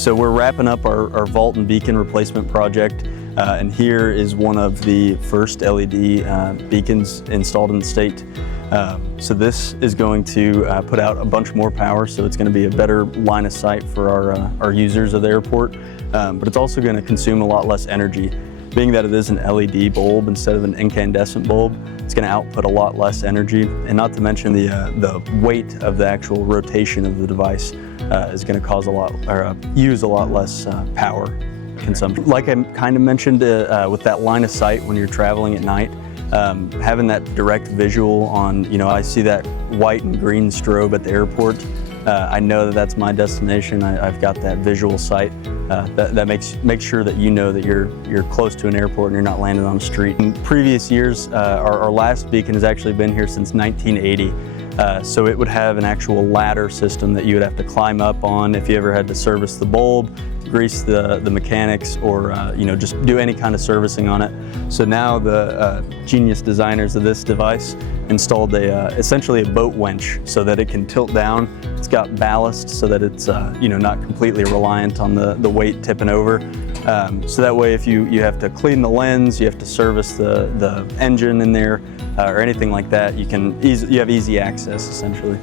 So we're wrapping up our vault and beacon replacement project, and here is one of the first LED beacons installed in the state. So this is going to put out a bunch more power, so it's going to be a better line of sight for our users of the airport, but it's also going to consume a lot less energy. Being that it is an LED bulb instead of an incandescent bulb, it's going to output a lot less energy, and not to mention the weight of the actual rotation of the device is going to cause use a lot less power consumption. Like I kind of mentioned with that line of sight when you're traveling at night, having that direct visual on, I see that white and green strobe at the airport. I know that that's my destination. I've got that visual sight. That makes sure that you know that you're close to an airport and you're not landing on a street. In previous years, our last beacon has actually been here since 1980. So it would have an actual ladder system that you would have to climb up on if you ever had to service the bulb, grease the mechanics, or just do any kind of servicing on it. So now the genius designers of this device installed essentially a boat winch so that it can tilt down. It's got ballast so that it's not completely reliant on the weight tipping over. So that way if you have to clean the lens, you have to service the engine in there, or anything like that, you have easy access essentially.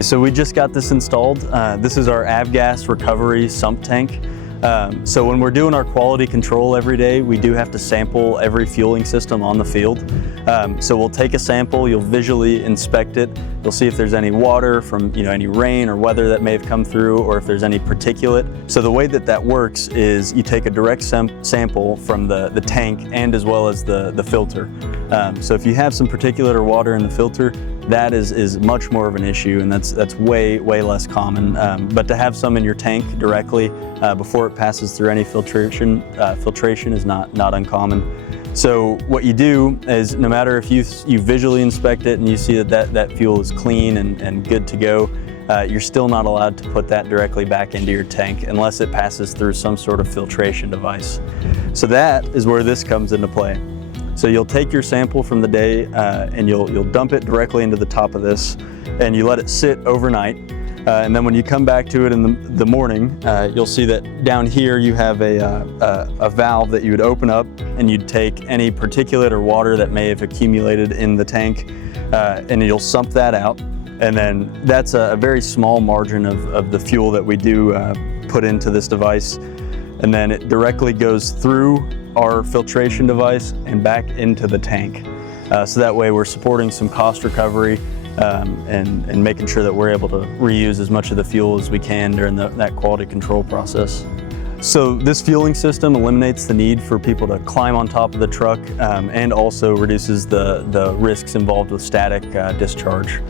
So we just got this installed. This is our AVGas Recovery Sump Tank. So when we're doing our quality control every day, we do have to sample every fueling system on the field. So we'll take a sample, you'll visually inspect it, you'll see if there's any water from any rain or weather that may have come through, or if there's any particulate. So the way that works is you take a direct sample from the tank and as well as the filter. So if you have some particulate or water in the filter, that is much more of an issue, and that's way less common. But to have some in your tank directly before it passes through any filtration is not uncommon. So what you do is, no matter if you visually inspect it and you see that fuel is clean and good to go, you're still not allowed to put that directly back into your tank unless it passes through some sort of filtration device. So that is where this comes into play. So you'll take your sample from the day and you'll dump it directly into the top of this, and you let it sit overnight. And then when you come back to it in the morning, you'll see that down here you have a valve that you would open up, and you'd take any particulate or water that may have accumulated in the tank, and you'll sump that out. And then that's a very small margin of the fuel that we do put into this device. And then it directly goes through our filtration device and back into the tank. So that way we're supporting some cost recovery and making sure that we're able to reuse as much of the fuel as we can during that quality control process. So this fueling system eliminates the need for people to climb on top of the truck, and also reduces the risks involved with static discharge.